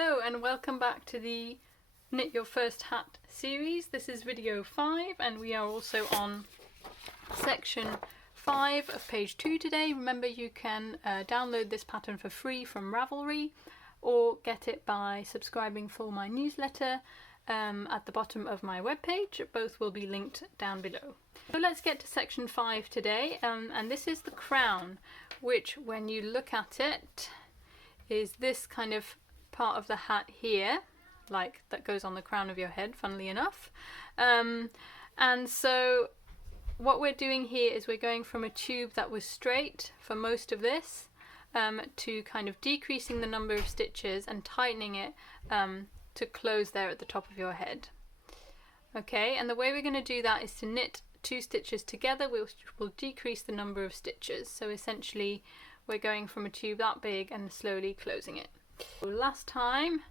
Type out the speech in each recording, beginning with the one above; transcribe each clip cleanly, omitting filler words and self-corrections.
Hello and welcome back to the Knit Your First Hat series. This is video 5 and we are also on section 5 of page 2 today. Remember, you can download this pattern for free from Ravelry or get it by subscribing for my newsletter at the bottom of my webpage. Both will be linked down below. So let's get to section 5 today, and this is the crown, which when you look at it is this kind of part of the hat here, like that goes on the crown of your head, funnily enough. And so what we're doing here is we're going from a tube that was straight for most of this to kind of decreasing the number of stitches and tightening it to close there at the top of your head. Okay, and the way we're going to do that is to knit 2 stitches together, which will decrease the number of stitches. So essentially we're going from a tube that big and slowly closing it. Last time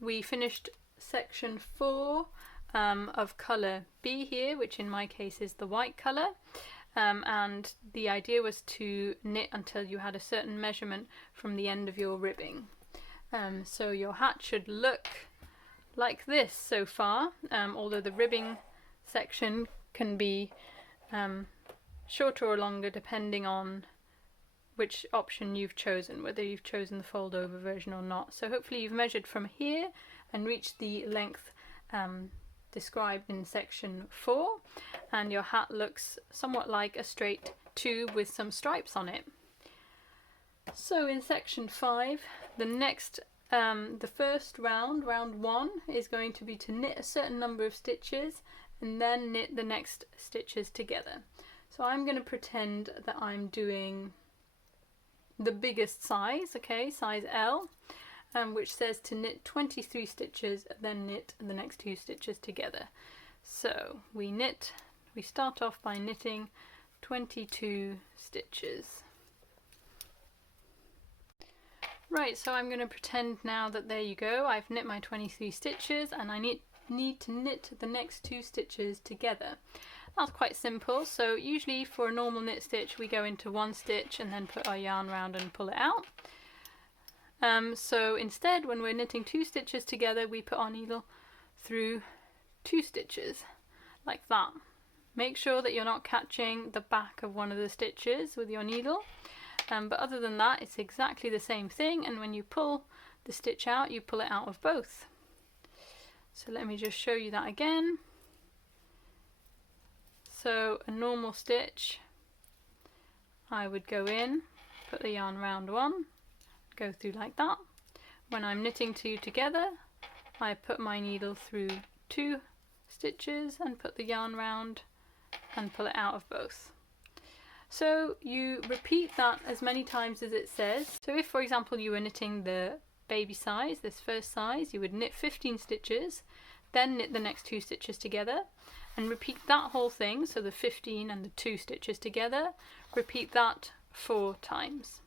we finished section 4 of colour B here, which in my case is the white colour, and the idea was to knit until you had a certain measurement from the end of your ribbing. So your hat should look like this so far, although the ribbing section can be shorter or longer depending on which option you've chosen, whether you've chosen the fold over version or not. So hopefully you've measured from here and reached the length described in section 4, and your hat looks somewhat like a straight tube with some stripes on it. So in section 5, the first round, round 1, is going to be to knit a certain number of stitches and then knit the next stitches together. So I'm going to pretend that I'm doing the biggest size, okay, size L, which says to knit 23 stitches, then knit the next 2 stitches together. So we start off by knitting 22 stitches. Right, so I'm going to pretend now that there you go, I've knit my 23 stitches and I need to knit the next 2 stitches together. That's quite simple. So usually for a normal knit stitch we go into 1 stitch and then put our yarn around and pull it out. So instead, when we're knitting 2 stitches together, we put our needle through 2 stitches like that. Make sure that you're not catching the back of one of the stitches with your needle, but other than that it's exactly the same thing, and when you pull the stitch out you pull it out of both. So let me just show you that again. So a normal stitch, I would go in, put the yarn round 1, go through like that. When I'm knitting 2 together, I put my needle through 2 stitches and put the yarn round and pull it out of both. So you repeat that as many times as it says. So if, for example, you were knitting the baby size, this first size, you would knit 15 stitches, then knit the next 2 stitches together, and repeat that whole thing, so the 15 and the 2 stitches together, repeat that 4 times.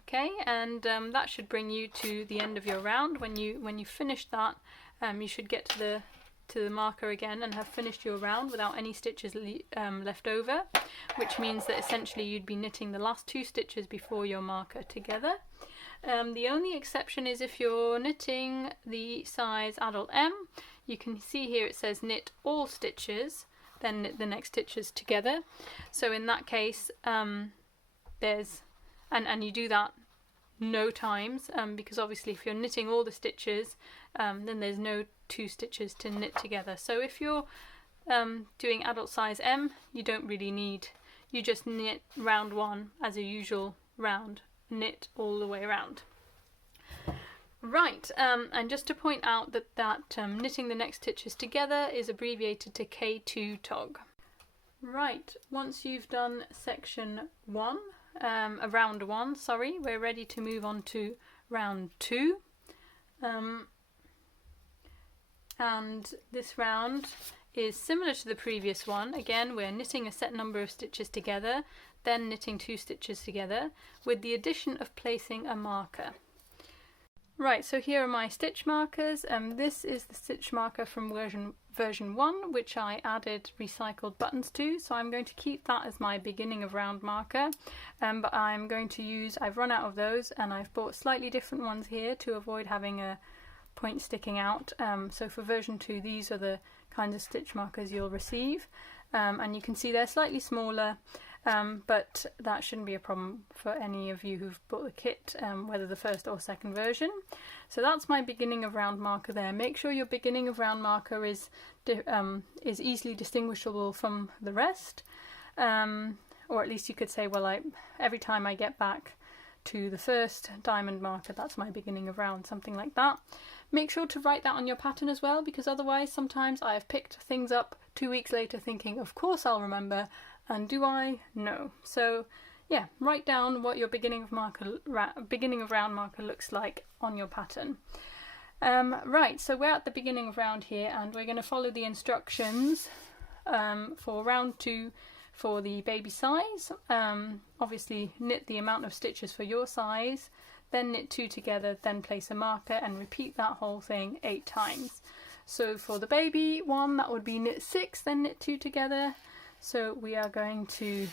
Okay, and that should bring you to the end of your round. When you finish that, you should get to the marker again and have finished your round without any stitches left over, which means that essentially you'd be knitting the last 2 stitches before your marker together. The only exception is if you're knitting the size adult M. You can see here it says knit all stitches, then knit the next stitches together. So in that case, and you do that no times, because obviously if you're knitting all the stitches, then there's no 2 stitches to knit together. So if you're doing adult size M, you don't really need, you just knit round 1 as a usual round, knit all the way around. Right, and just to point out that knitting the next stitches together is abbreviated to K2 tog. Right, once you've done section 1, round 1, sorry, we're ready to move on to round 2. And this round is similar to the previous one. Again, we're knitting a set number of stitches together, then knitting 2 stitches together, with the addition of placing a marker. Right, so here are my stitch markers. This is the stitch marker from version 1, which I added recycled buttons to, so I'm going to keep that as my beginning of round marker, but I'm going to use, I've run out of those and I've bought slightly different ones here to avoid having a point sticking out. So for version 2, these are the kinds of stitch markers you'll receive, and you can see they're slightly smaller, but that shouldn't be a problem for any of you who've bought the kit, whether the first or second version. So that's my beginning of round marker there. Make sure your beginning of round marker is easily distinguishable from the rest, or at least you could say, well, every time I get back to the first diamond marker, that's my beginning of round, something like that. Make sure to write that on your pattern as well, because otherwise sometimes I have picked things up 2 weeks later thinking, of course I'll remember, and do I? No. So yeah, write down what your beginning of round marker looks like on your pattern. Right, so we're at the beginning of round here, and we're going to follow the instructions for round 2 for the baby size. Obviously knit the amount of stitches for your size, then knit 2 together, then place a marker, and repeat that whole thing 8 times. So for the baby one, that would be knit 6, then knit 2 together. So we are going to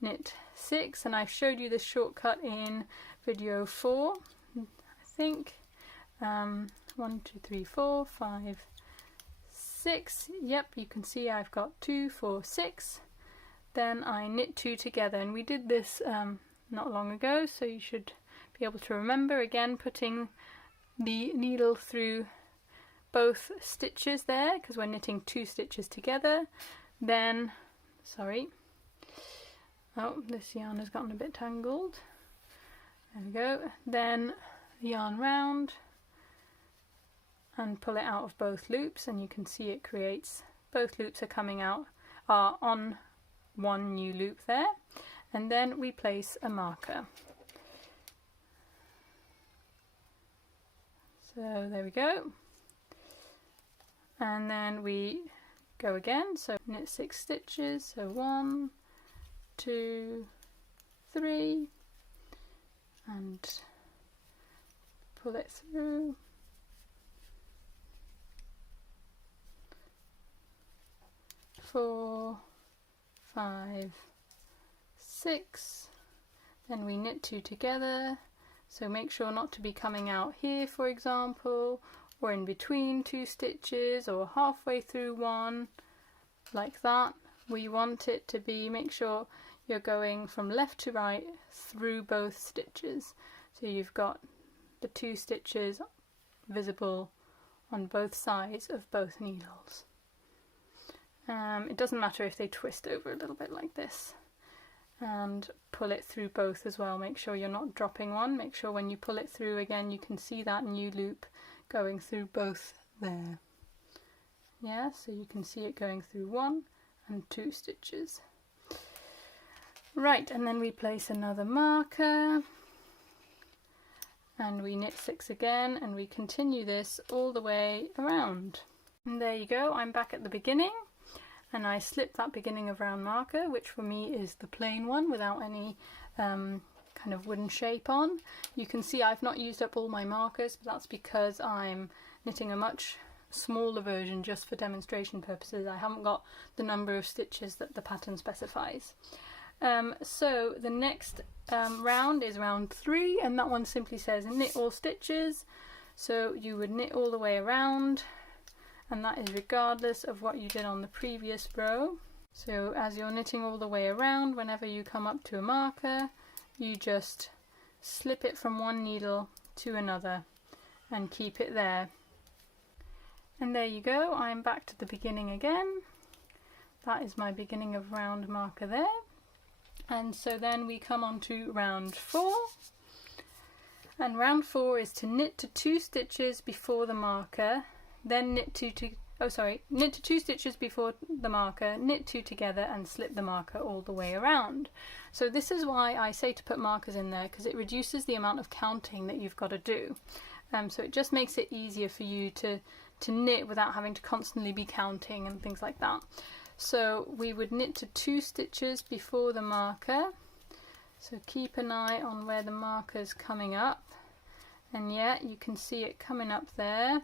knit 6, and I've showed you this shortcut in video 4, I think. 1, 2, 3, 4, 5, 6. Yep, you can see I've got 2, 4, 6. Then I knit 2 together, and we did this not long ago, so you should be able to remember. Again, putting the needle through both stitches there, because we're knitting 2 stitches together. Then, sorry, oh, this yarn has gotten a bit tangled. There we go. Then yarn round and pull it out of both loops, and you can see it creates, both loops are on one new loop there, and then we place a marker. So there we go, and then we go again, so knit 6 stitches, so 1, 2, 3, and pull it through, 4, 5, 6, then we knit 2 together, so make sure not to be coming out here, for example, or in between 2 stitches, or halfway through one, like that. We want it to be, make sure you're going from left to right through both stitches, so you've got the 2 stitches visible on both sides of both needles. It doesn't matter if they twist over a little bit like this, and pull it through both as well. Make sure you're not dropping one. Make sure when you pull it through again you can see that new loop going through both there. Yeah, so you can see it going through 1 and 2 stitches. Right, and then we place another marker, and we knit 6 again, and we continue this all the way around. And there you go, I'm back at the beginning, and I slipped that beginning of round marker, which for me is the plain one without any kind of wooden shape on. You can see I've not used up all my markers, but that's because I'm knitting a much smaller version just for demonstration purposes. I haven't got the number of stitches that the pattern specifies. So the next round is round 3, and that one simply says knit all stitches. So you would knit all the way around, and that is regardless of what you did on the previous row. So as you're knitting all the way around, whenever you come up to a marker, you just slip it from one needle to another and keep it there. And there you go, I'm back to the beginning again. That is my beginning of round marker there. And so then we come on to round 4. And round 4 is to knit to 2 stitches before the marker, then knit to 2 stitches before the marker, knit 2 together, and slip the marker all the way around. So this is why I say to put markers in there, because it reduces the amount of counting that you've got to do. So it just makes it easier for you to knit without having to constantly be counting and things like that. So we would knit to 2 stitches before the marker, so keep an eye on where the marker's coming up, and yeah, you can see it coming up there.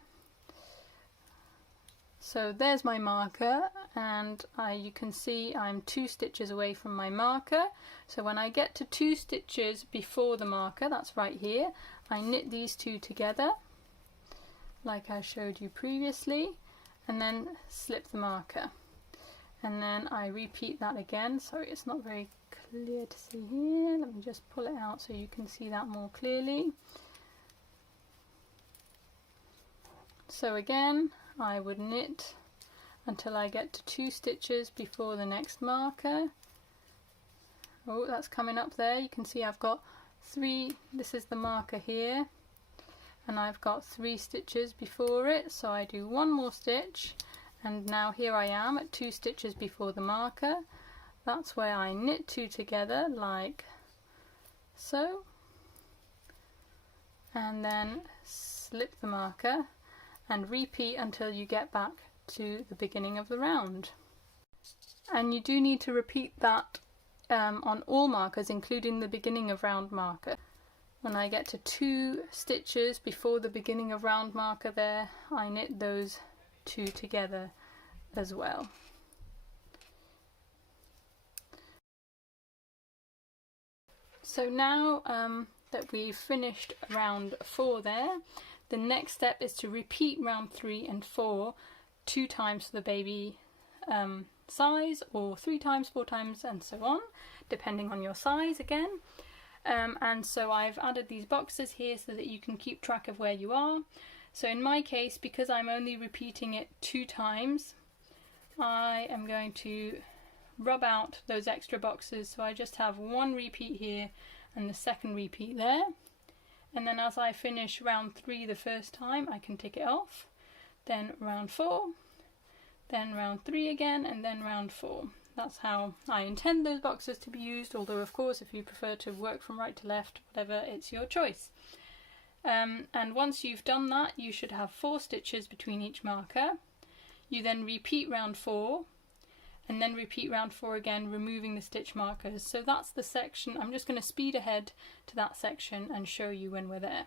So there's my marker, and you can see I'm 2 stitches away from my marker. So when I get to 2 stitches before the marker, that's right here, I knit these 2 together like I showed you previously, and then slip the marker, and then I repeat that again. Sorry, it's not very clear to see here. Let me just pull it out so you can see that more clearly. So again, I would knit until I get to 2 stitches before the next marker. Oh, that's coming up there. You can see I've got 3, this is the marker here, and I've got 3 stitches before it, so I do 1 more stitch, and now here I am at 2 stitches before the marker. That's where I knit 2 together like so, and then slip the marker and repeat until you get back to the beginning of the round. And you do need to repeat that on all markers, including the beginning of round marker. When I get to 2 stitches before the beginning of round marker there, I knit those 2 together as well. So now that we've finished round 4 there, the next step is to repeat round 3 and 4 2 times for the baby size, or 3 times, 4 times, and so on, depending on your size again. And so I've added these boxes here so that you can keep track of where you are. So in my case, because I'm only repeating it 2 times, I am going to rub out those extra boxes, so I just have 1 repeat here and the second repeat there. And then as I finish round 3 the first time, I can tick it off. Then round 4, then round 3 again, and then round 4. That's how I intend those boxes to be used, although of course if you prefer to work from right to left, whatever, it's your choice. And once you've done that, you should have 4 stitches between each marker. You then repeat round 4, and then repeat round 4 again, removing the stitch markers. So that's the section. I'm just going to speed ahead to that section and show you when we're there.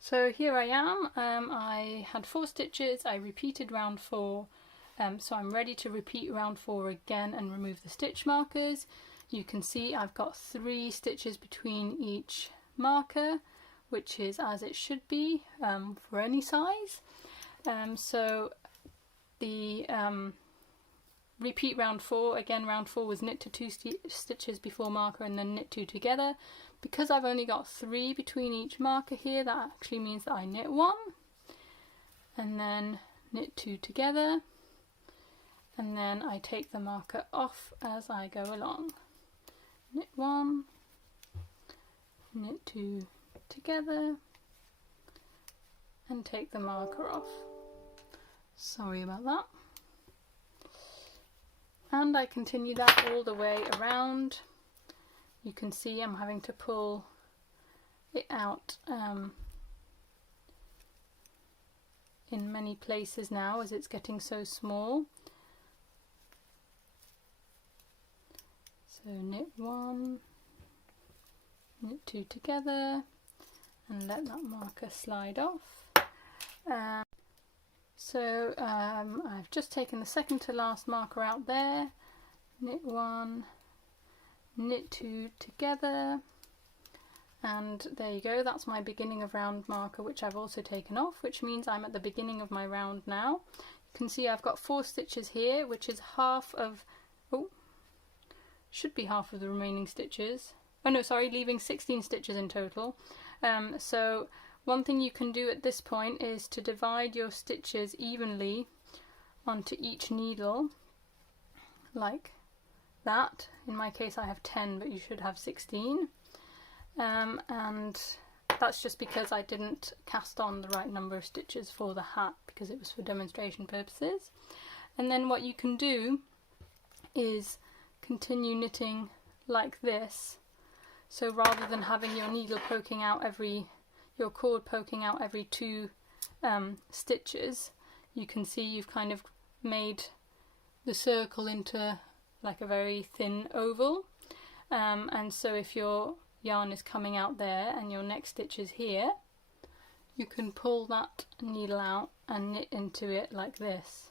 So here I am. I had 4 stitches, I repeated round 4, so I'm ready to repeat round 4 again and remove the stitch markers. You can see I've got 3 stitches between each marker, which is as it should be for any size. So the repeat round 4, again round 4 was knit to 2 stitches before marker and then knit 2 together. Because I've only got 3 between each marker here, that actually means that I knit 1 and then knit 2 together, and then I take the marker off as I go along. Knit 1, knit 2 together, and take the marker off. Sorry about that. And I continue that all the way around. You can see I'm having to pull it out in many places now as it's getting so small. So knit 1, knit 2 together, and let that marker slide off. So I've just taken the second to last marker out there, knit 1, knit 2 together, and there you go, that's my beginning of round marker, which I've also taken off, which means I'm at the beginning of my round now. You can see I've got 4 stitches here, which is half of, should be half of the remaining stitches. Oh no, sorry, leaving 16 stitches in total. So one thing you can do at this point is to divide your stitches evenly onto each needle, like that. In my case I have 10, but you should have 16. And that's just because I didn't cast on the right number of stitches for the hat, because it was for demonstration purposes. And then what you can do is continue knitting like this. So rather than having your needle poking out your cord poking out every 2 stitches, you can see you've kind of made the circle into like a very thin oval. and so if your yarn is coming out there and your next stitch is here, you can pull that needle out and knit into it like this.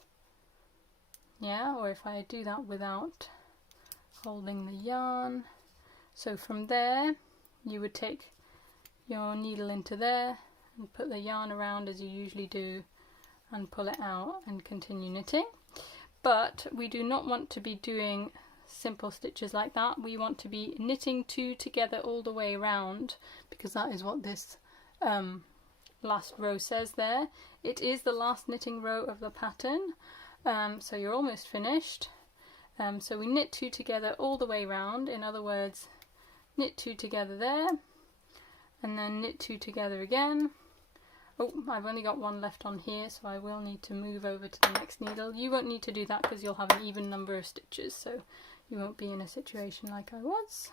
Yeah, or if I do that without holding the yarn, so from there you would take your needle into there and put the yarn around as you usually do and pull it out and continue knitting. But we do not want to be doing simple stitches like that. We want to be knitting 2 together all the way around, because that is what this last row says there. It is the last knitting row of the pattern, so you're almost finished. So we knit 2 together all the way around. In other words, knit 2 together there and then knit 2 together again. Oh, I've only got one left on here, so I will need to move over to the next needle. You won't need to do that because you'll have an even number of stitches, so you won't be in a situation like I was.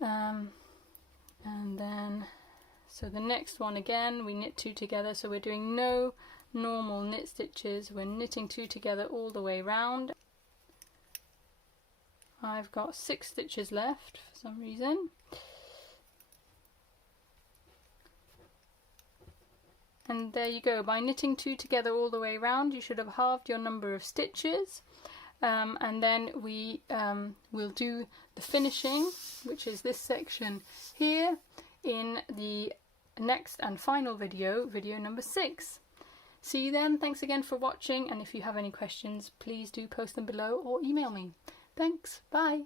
And then, so the next one again, we knit 2 together, so we're doing no normal knit stitches, we're knitting 2 together all the way round. I've got 6 stitches left for some reason. And there you go, by knitting 2 together all the way around you should have halved your number of stitches, and then we will do the finishing, which is this section here, in the next and final video, video number 6. See you then. Thanks again for watching, and if you have any questions please do post them below or email me. Thanks, bye.